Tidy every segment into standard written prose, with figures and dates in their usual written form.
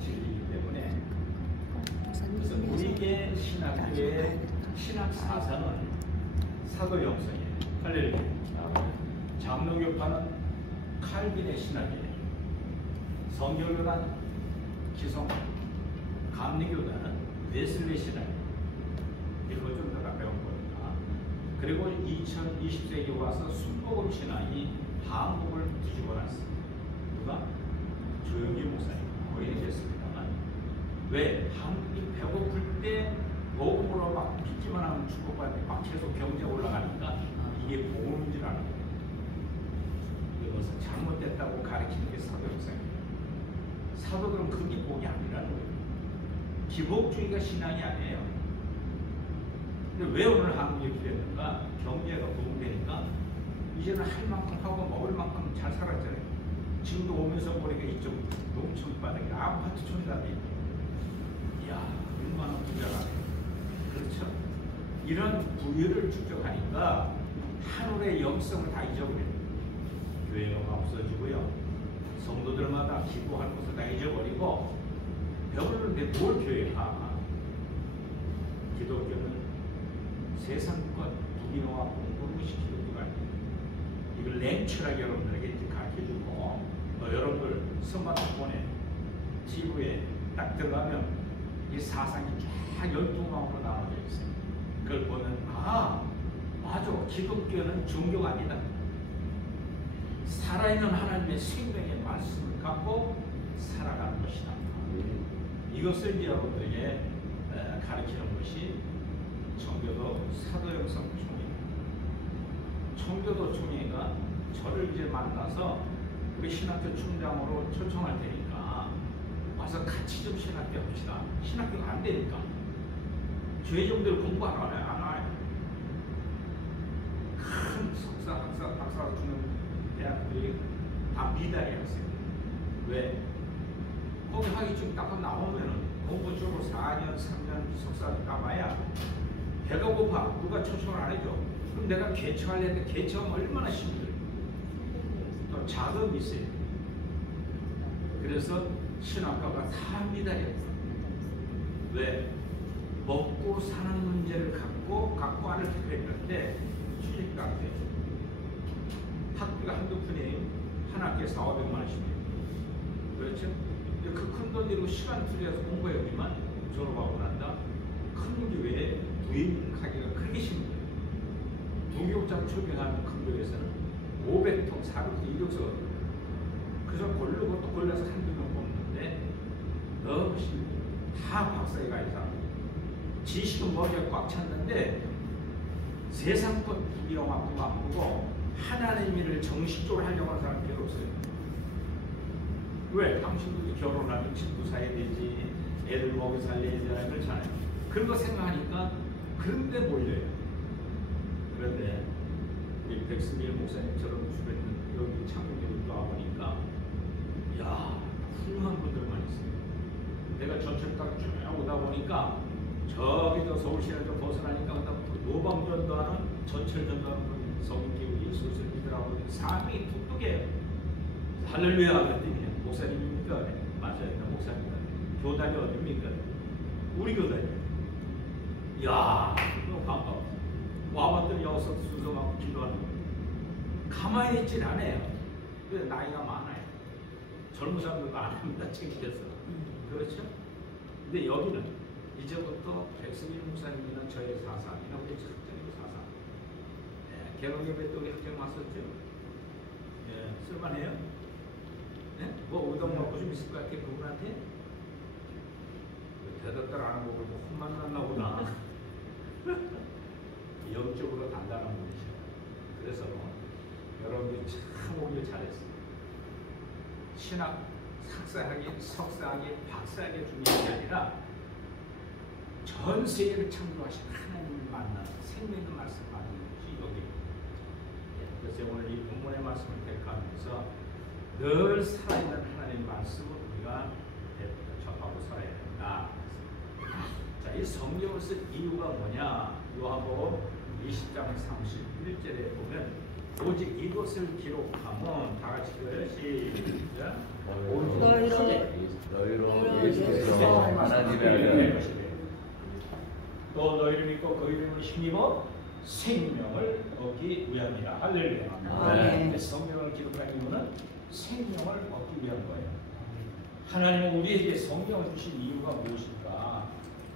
진리이기 때문에 그래서 우리의 신학교의 신학 사상은 사도 영성이에요. 할렐루야. 장로교파는 칼빈의 신학이에요. 성결교단 기성, 감리교단은 웨슬리 신학이에요. 이거 좀 더 배운 거니까. 그리고 2020세기 와서 순복음 신학이 한국을 뒤집어 놨어요. 누가? 조영기 목사님. 거의 됐습니다만. 왜? 한국이 배고플 때 복음으로 막 믿기만 하면 축복받는데 막 계속 경제 올라가니까 이게 복음인 줄 아는 거예요. 이것은 잘못됐다고 가르치는 게 사도 영성이에요. 사도들은 그게 복이 아니라는 거예요. 기복주의가 신앙이 아니에요. 근데 왜 오늘 한국이 그랬는가? 경제가 부흥되니까 이제는 할 만큼 하고 먹을 만큼 잘 살았잖아요. 지금도 오면서 보니까 이쪽 농촌 바닥에 아파트 촌이라니. 이야, 얼마나 부자라네. 그렇죠? 이런 부유를 축적하니까 하늘의 영성을 다 잊어버려요. 교회가 없어지고요. 성도들마다 기도할 것을 다 잊어버리고 배우는데 뭘 교회에 가? 기독교는 세상껏 부귀영화 공부를 시키는 거 아니에요. 이걸 냉철하게 여러분들에게 가르쳐주고 여러분들 스마트폰에 TV에 딱 들어가면 이 사상이 쫙 12마음으로 나눠져 있어요. 그걸 보면 아 맞아, 기독교는 종교가 아니다. 살아있는 하나님의 생명의 말씀을 갖고 살아가는 것이다. 이것을 이제 여러분들에게 가르치는 것이 청교도 사도영성 총회입니다. 청교도 총회가 저를 이제 만나서 우리 신학교 총장으로 초청할 테니까 와서 같이 좀 신학교 합시다. 신학교가 안 되니까 죄종들 공부 안 와요. 큰 석사, 학사, 박사 주는 대학들이 다 미달이 학생. 왜? 거기 학위증 딱 나오면은 공부적으로 4년, 3년 석사 따봐야 배가 고파. 누가 초청을 안 해줘. 그럼 내가 개척하려는데 개척하면 얼마나 힘들어요. 또 자금이 있어요. 그래서 신학과가 다 미달이었어요. 왜? 먹고 사는 문제를 갖고 안을 택했는데 취직도 안 돼요. 학비가 한두 푼이에요. 한 학기에 400~500만 원씩이에요. 그렇죠? 그 큰 돈 들이고 시간 투자해서 공부해보지만 졸업하고 난다. 큰 교회에 부임하기가 그렇게 힘들어요. 동교육장 초빙하는 큰 교회에서는 500통, 400통 이력서 그래서 고르고 또 골라서 한두 명 뽑는데 너무 힘들어요. 다 박사에 가 있는 사람. 지식은 머리가 꽉 찼는데 세상 것 부귀영화 안 보고 하나님의 일을 정식적으로 하려고 하는 사람이 별로 없어요. 왜? 당신도 결혼하면 친구 사야 되지, 애들 먹여 살려야 되잖아요. 그렇잖아요. 그런 거 생각하니까 그런 데 몰려요. 그런데 우리 백승일 목사님처럼 주변에 여기 창국에 와보니까 야 훌륭한 분들만 있어요. 내가 전철 딱 쭉 오다 보니까 저기 저 서울시내에서 벗어나니까 노방전도 하는 전철전도 하는 분이 성인기후 예수를 믿으라고 사람이 뚝뚝해요. 할렐루야 그랬더니 목사님입니까? 맞아요. 목사입니다. 교단이 어딥니까? 우리 교단이에요. 이야 너무 반가워. 와봤더니 여기서 순서하고 기도하는 거예요. 가만히 있진 않아요. 근데 나이가 많아요. 젊은 사람들도 안 합니다. 챙겨서. 그렇죠? 근데 여기는 이제부터 백승일 목사님이나 저의 사상이나 우리 학장의 사상. 네, 개헌협회 또 우리 학장 왔었죠? 네, 쓸만해요? 네? 뭐 의동 먹고 좀 있을 것 같아 그분한테? 대답들 안 하고 그러고 혼만 났나 보다. 영적으로 단단한 분이셔. 그래서 여러분들이 참 오길 잘했어요. 신학 학사학위, 석사학위, 박사학위 중요한 게 아니라 전 세계를 창조하신 하나님을 만나는 생명의 말씀 받는 것이 여기입니다. 그래서 오늘 이 본문의 말씀을 택하면서 늘 살아있는 하나님의 말씀을 우리가 접하고 살아야 된다. 자, 이 성경을 쓴 이유가 뭐냐? 요한복음 20장 31절에 보면 오직 이것을 기록하면 다 같이 읽어요. 시작. 너희로 예수께서 하나님의 아들 또 너희를 믿고 그 이름을 힘입어 생명을 얻기 위함이라. 할렐루야. 아멘. 성경을 기록한 이유는 생명을 얻기 위한 거예요. 하나님은 우리에게 성경을 주신 이유가 무엇일까?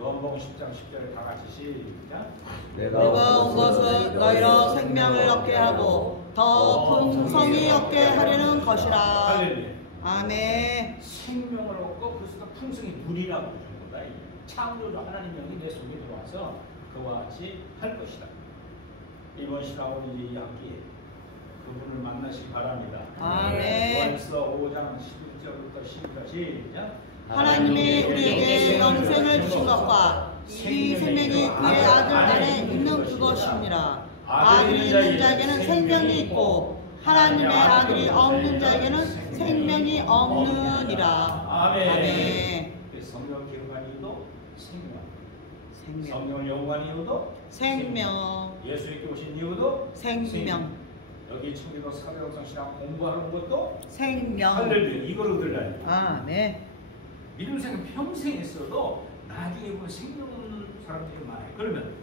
요한복음 10장 10절에 다 같이 시작. 내가 온 것은 너희로 생명을 얻게 하고 더 풍성히 얻게 하려는 것이라. 할렐루야. 아멘. 생명을 얻고 그것도 풍성히 누리라고 주는 거다. 창조주 하나님 영이 내 속에 들어와서 그와 같이 할 것이다. 이번 시라고 이제 이 학기에 그분을 만나시기 바랍니다. 아멘. 요한서 5장 11절부터 12절 시작. 하나님이 우리에게 영생을 주신 것과 이 생명이 그의 아들 안에 있는 그것입니다. 아들이 있는 자에게는 생명이 있고 하나님의 아들이 없는 자에게는 생명이 없느니라. 아멘. 성경 기록한 이유도 생명. 생명. 성경을 연구한 이유도 생명. 예수님께 오신 이유도 생명. 여기 청기도 사도행전 신학 공부하는 것도 생명. 할렐루야. 이걸 얻으려니. 아멘. 믿음 생활 평생 했어도 나중에 보면 생명 없는 사람들이 많아요. 그러면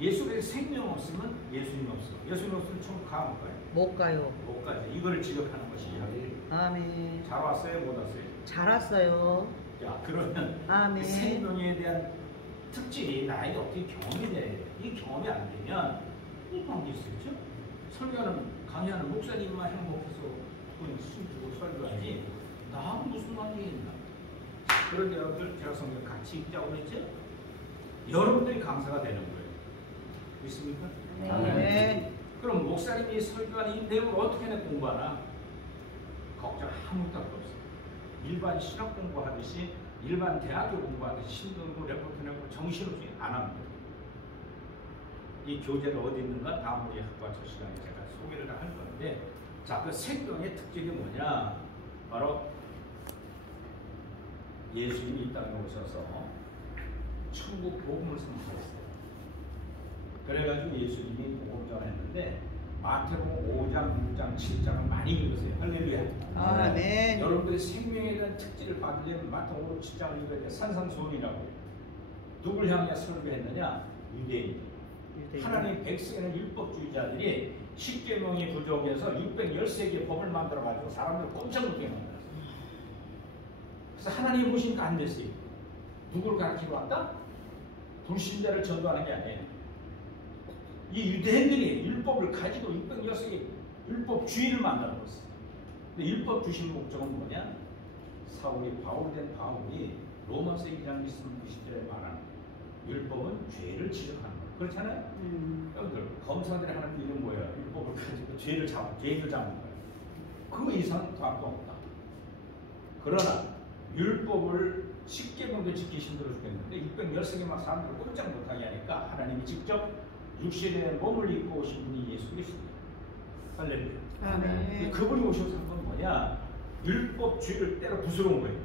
예수에 생명 없으면 예수님 없어. 예수님 없으면 천국 가면 가요. 못 가요. 못 가죠. 이걸 지적하는 것이 이야기. 아멘. 잘 왔어요? 못 왔어요? 잘 왔어요. 자, 그러면 아멘. 그 생명에 대한 특질이 나에게 어떻게 경험이 돼야 돼요. 이 경험이 안 되면 꿀빵일 수 있죠. 설교하는 강의하는 목사님만 행복해서 그냥 숨주고 설교하지 나하고 무슨 관계 있나. 그런데 여러분들 제가 성경 같이 읽자고 그랬죠? 여러분들이 강사가 되는 거예요. 믿습니까? 네. 그럼 목사님이 설교하는 이 내용을 어떻게 공부하나? 걱정 아무것도 없어요. 일반 신학 공부하듯이 일반 대학교 공부하듯이 신동고 레포트 내고 정신없이 안 합니다. 이 교재가 어디 있는가 다음 우리 학과 첫 시간에 제가 소개를 할 건데, 자, 그 생명의 특징이 뭐냐? 바로 예수님이 이 땅에 오셔서 천국 복음을 선포했어요. 그래가지고 예수님이 복음 전했는데 마태복음 5장, 6장, 7장을 많이 읽으세요. 할렐루야. 아멘. 여러분들이 생명에 대한 특질을 받으려면 마태복음 7장을 읽어야 돼. 산상수훈이라고. 누굴 향해 설교했느냐? 유대인. 하나님 백성에는 율법주의자들이 십계명이 부족해서 613개의 법을 만들어가지고 사람들 꼼짝 못하게 만들었어요. 그래서 하나님 보시니까 안 됐어요. 누구를 가르치러 왔다? 불신자를 전도하는 게 아니에요. 이 유대인들이 율법을 가지고 606개 율법주의를 만들어버렸어요. 근데 율법 주신 목적은 뭐냐? 사울이 바울된 바울이 로마서 2장 말씀 90절에 말하는 율법은 죄를 지적하는 거예요. 그렇잖아요? 여러분들 검사들이 하는 일은 뭐예요? 율법을 가지고 죄를 잡는 거예요. 그 이상 답도 없다. 그러나 율법을 십계명도 지키기 힘들어 죽겠는데 613개만 사람들을 꼼짝 못하게 하니까 하나님이 직접 육신에 몸을 입고 오신 분이 예수 그리스도예요. 할렐루야. 아멘. 그분이 오셔서 한 건 뭐냐? 율법 죄를 때려 부수러온 거예요.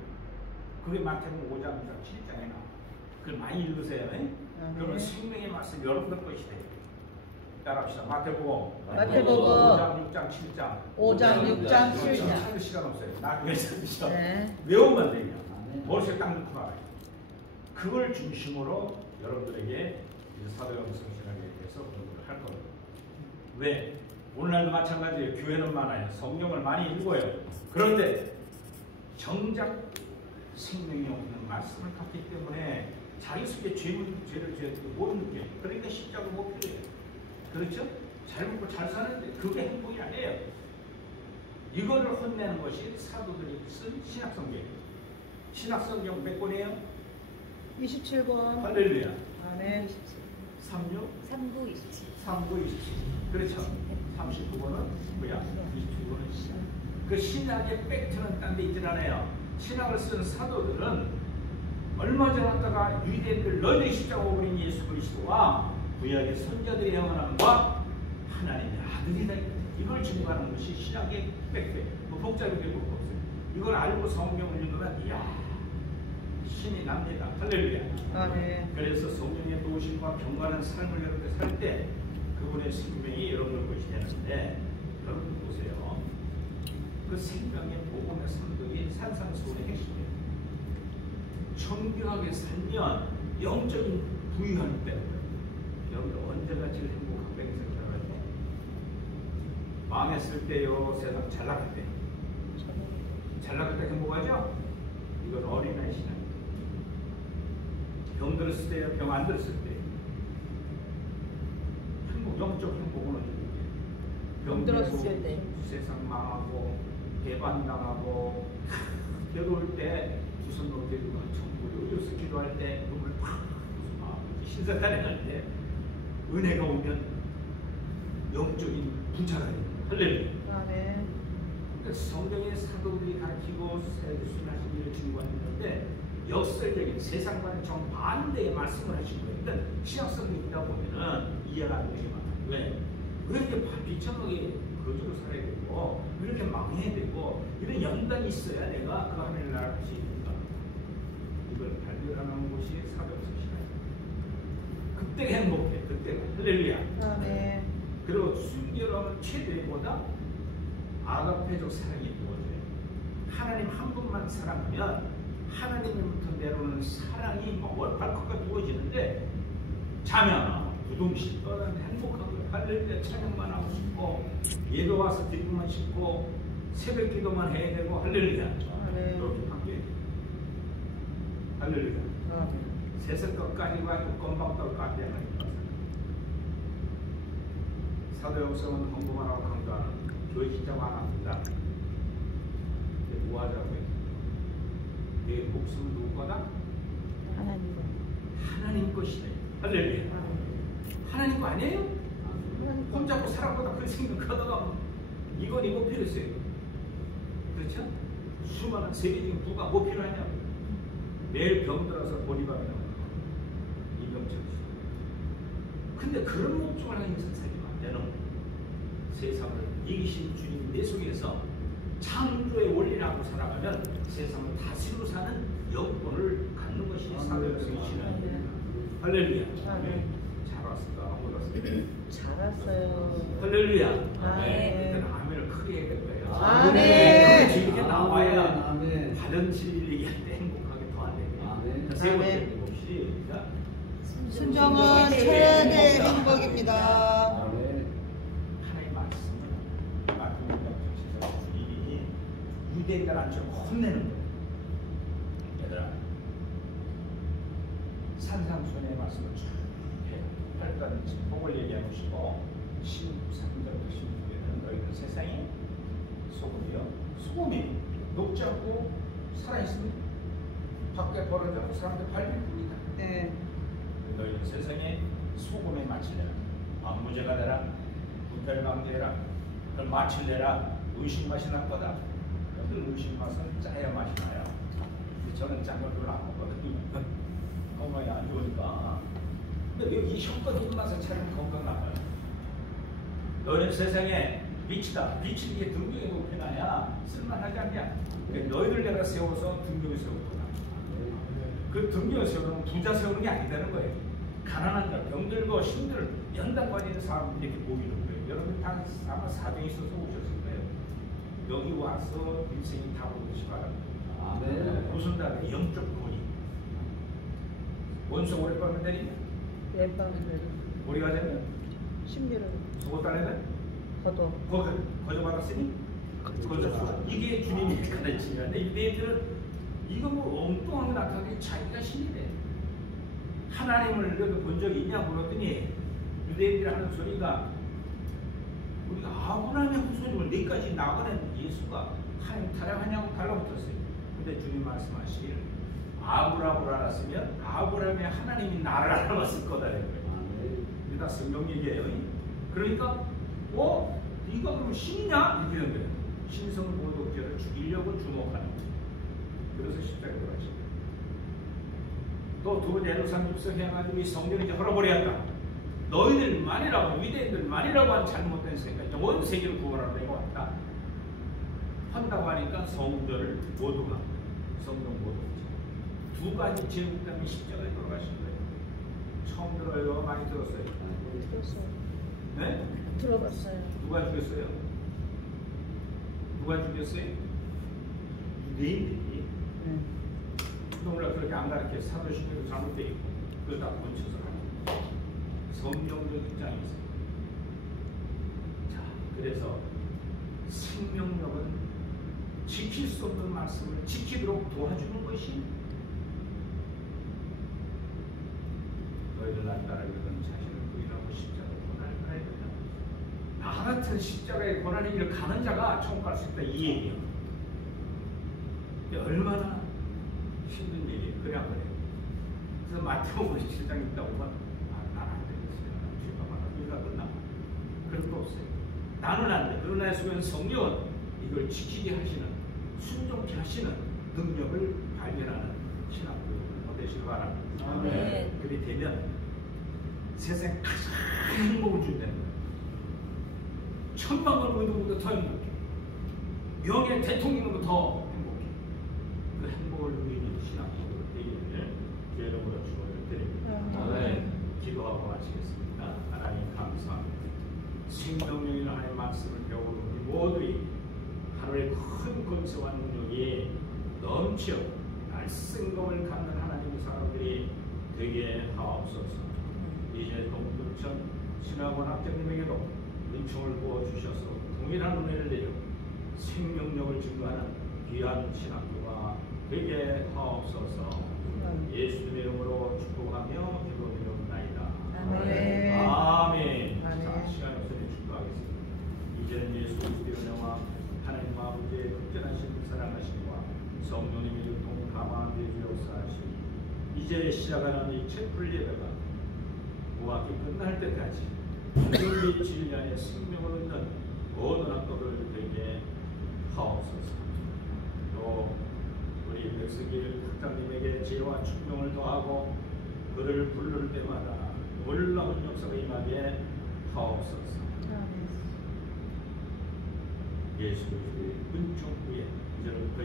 그게 마태복음 5장, 6장, 7장에 나와. 그걸 많이 읽으세요. 그러면 생명의 말씀 여러분들 것이 돼요. 따라합시다. 마태복음 5장, 6장, 7장. 5장, 6장, 7장. 찾을 시간 없어요. 나중에 찾으시죠. 네. 외우면 돼요. 머릿속에 딱 넣고 나가요. 그걸 중심으로 여러분들에게 사도행전 성신학에 대해서 공부를 할 겁니다. 왜? 오늘날도 마찬가지예요. 교회는 많아요. 성경을 많이 읽어요. 그런데 정작 생명이 없는 말씀을 갖기 때문에 자기 속에 죄를 못 느껴요. 그러니까 십자가 못 필요해요. 그렇죠? 잘 먹고 잘 사는데 그게 행복이 아니에요. 이거를 혼내는 것이 사도들이 쓴 신약성경이에요. 신약성경 몇 권이에요? 27권. 할렐루야. 아멘. 36? 3부 27. 3부 27. 그렇죠. 39권은 뭐야? 29권은 그 신약의 팩트는 딴 데 있질 않아요. 신약을 쓴 사도들은 얼마 전 왔다가 유대인들 너희들이 십자가 버린 예수 그리스도와 구약의 선자들의 영원함과 하나님의 아들이다. 이걸 증거하는 것이 신약의 팩트예요. 뭐 복잡하게 볼 거 없어요. 이걸 알고 성경을 읽으면 이야 신이 납니다. 할렐루야. 아멘. 그래서 성령의 도우심과 경건한 삶을 여러분들 살 때 그분의 생명이 여러분들 것이 되는데 여러분 보세요. 그 생명의 복음의 성격이 산상수훈의 핵심이에요. 정결하게 살면 영적인 부유함이 되는 거예요. 여러분들 언제가 제일 행복하게 생각할 때? 망했을 때요, 세상 잘 나갈 때. 잘 나갈 때 행복하죠? 이건 어린아이 신앙. 병 들었을 때요, 병 안 들었을 때. 행복, 영적 행복은 어떻게 병 들었을 때. 세상 망하고 배반당하고 괴로울 때 두 손 높게 들고 천국을 의료서 기도할 때 눈물 팍 신사단에 갈 때 은혜가 오면 영적인 부자가 됩니다. 할렐루야. 아멘. 성경의 사도들이 가르치고 순하신 일을 증거했는데 역설적인 세상과는 정반대의 말씀을 하신 거예요. 일단 신약성경에 있다 보면은 이해가 안 되게 많아요. 왜? 왜 이렇게 비참하게 거지로 살아야 되고 왜 이렇게 망해야 되고 이런 연단이 있어야 내가 그 하늘의 나라를 갈 수 있는가? 이걸 발견하는 것이 사도행전 신앙이에요. 그때 행복해. 그때가 할렐루야. 아멘. 그리고 순결함은 최대보다 아가페적 사랑이 이루어져요. 하나님 한 분만 사랑하면 하나님으로부터 내려오는 사랑이 막 월팔것과 부어지는데 자면 부동식 행복하고 할렐루야 찬양만 하고 싶고 예배 와서 드리고만 싶고 새벽 기도만 해야 되고 할렐루야. 이렇게 바뀌어요. 할렐루야. 세상 것까지 가지고 건방떨까지 하나님 사도행전은 헌금만 하고 강조하는 교회 신장 안 합니다. 뭐 하자고요? 내 목숨은 누구 거다? 하나님 것이네. 할렐루야. 하나님 거 아니에요? 혼자고 사람보다 그 생각하다가 이건 이거 필요했어요. 그렇죠? 수많은 세계 중에 누가 뭐 필요하냐고. 매일 병들어서 보리밥이 나오는 거. 이병철 씨. 근데 그런 목적을 하는 인생 살기만 되는 세상을 이기신 주님 내 속에서 창조의 원리라고 살아가면 세상을 다스리고 사는 여건을 갖는 것이 사도행전의 신앙입니다. 할렐루야. 잘 왔을까? 못 왔을까? 잘 왔어요. 할렐루야. 아멘. 그때는 아멘을 크게 해야 될 거예요. 아멘. 이렇게 나와야 아멘. 다른 진리를 얘기할 때 행복하게 더 안 되겠다. 아멘. 세 번째 아멘. 것이 순종은 최대 행복입니다. 아멘. 하나님 말씀을 말씀을 주님이 유대인들한테 혼내는 거예요. 얘들아, 산상순의 말씀을 쭉 해요. 일단 복을 얘기하고 싶고 13절부터 16절에는 너희들 세상이 소금이요. 소금이 녹지 않고 살아있으면 밖에 벌어져서 사람들 발릴 뿐이다. 네. 너희는 세상에 소금에 마치려라. 안무제가 되라. 부패방지해라. 그걸 마칠래라. 의식 맛이 날 거다. 그 의식 맛은 짜야 맛이 나요. 저는 짠 걸 별로 안 먹거든요. 건강이 안 좋으니까. 근데 여기 혀껏 입맛을 차리면 건강 나빠요. 너희는 세상에 빛이다. 빛이 이게 등경에 높이나야 쓸만하지 않냐. 그러니까 너희들 내가 세워서 등경에 세우구나. 그 등경에 세우는 부자 세우는 게 아니다는 거예요. 가난한 자, 병들고 힘들, 연단받아 있는 사람들이 이렇게 모이는 거예요. 여러분 다 아마 사정이 있어서 오셨을 거예요. 여기 와서 인생이 다 보듯이 바랍니다. 아멘. 무슨 다음에 영적 권위. 원수 오랫밤을 때리면 왼방을 머리가 되면 10년을 속옷 달래면 걷어. 거저 받았으니 거저. 이게 주님이 가르치는데 유대인들은 이거 뭐 엉뚱하게 나타나게 자기가 신이래. 하나님을 너도 본 적이 있냐 물었더니 유대인들이 하는 소리가 우리가 아브라함의 후손임을 내까지 나가는 예수가 하나님 타령하냐고 달라붙었어요. 근데 주님 말씀하시길 아브라함을 알았으면 아브라함의 하나님이 나를 알아봤을 거다라는 거예요. 이게 다 성경 얘기예요. 그러니까 네가 그러면 신이냐? 이렇게 되는 거예요. 신성 모독죄를 죽이려고 주목하는 거예요. 그래서 십자가에 들어가신 거예요. 또 두 번째 예루살렘 입성 해가지고 이 성전을 이제 헐어버려야 너희들만이라고 유대인들만이라고 한 잘못된 생각, 온 세계를 구원하러 내가 왔다. 한다고 하니까 성전을 모독한 성전 모독죄. 두 가지 제목 때문에 십자가에 돌아가신 거예요. 처음 들어요? 많이 들었어요? 들었어요. 네? 들어봤어요. 누가 죽였어요? 누가 죽였어요? 유대인들이. 너무나 그렇게 안 이렇게 사도신경도 잘못되어 있고 그걸 다 본쳐서 가는 성경적 입장에서. 자, 그래서 생명력은 지킬 수 없는 말씀을 지키도록 도와주는 것이 너희들 날 따르거든 자신을 부인하고 십자가의 고난을 가야 된다. 나 같은 십자가의 고난의 길을 가는 자가 천국 갈 수 있다 이 얘기야. 얼마나 힘든 일이에요. 그냥 그래요. 그래서 마태복음 7장 있다 보면 나는 안 되겠어요. 죄가 많아. 우리가 끝나. 그런 거 없어요. 나는 안 돼. 그러나 속에는 성령은 이걸 지키게 하시는 순종케 하시는 능력을 발견하는 신학교를 되시기 바랍니다. 아멘. 그리 되면 세상 가장 행복을 준다는 거예요. 천방을 보는 것보다 더 행복해. 명예 대통령보다 더 행복해. 그 행복을 누리는 신학교를 되기를 기회로 축원드립니다. 기도하고 마치겠습니다. 하나님 감사합니다. 생명력이 하나님의 말씀을 배우는 우리 모두이 하루의 큰 권세와 능력이 넘쳐 날생검을 갖는 하나님의 사람들이 되게 하옵소서. 이제 동두천 신학원 학장님에게도 은총을 부어주셔서 동일한 은혜를 내려 생명력을 증거하는 귀한 신학교가 되게 하옵소서. 예수님의 이름으로 축복하며 기도드리옵나이다. 아멘. 아멘. 아멘. 자, 시간 없으니 축도하겠습니다. 이제는 예수 그리스도의 은혜와 하나님 아버지의 극전하신 사랑하심과 성령님의 교통 감화함 역사하심 이제 시작하는 이 채플 예배가 무학기 끝날 때까지 온전히 진리 안에 생명을 얻는 모든 학도들 되게 하옵소서. 또 우리 백석일 학장님에게 지혜와 충명을 더하고 그를 부를 때마다 놀라운 역사가 임하게 하옵소서. 예수 그리스도의 은총부에 이제부터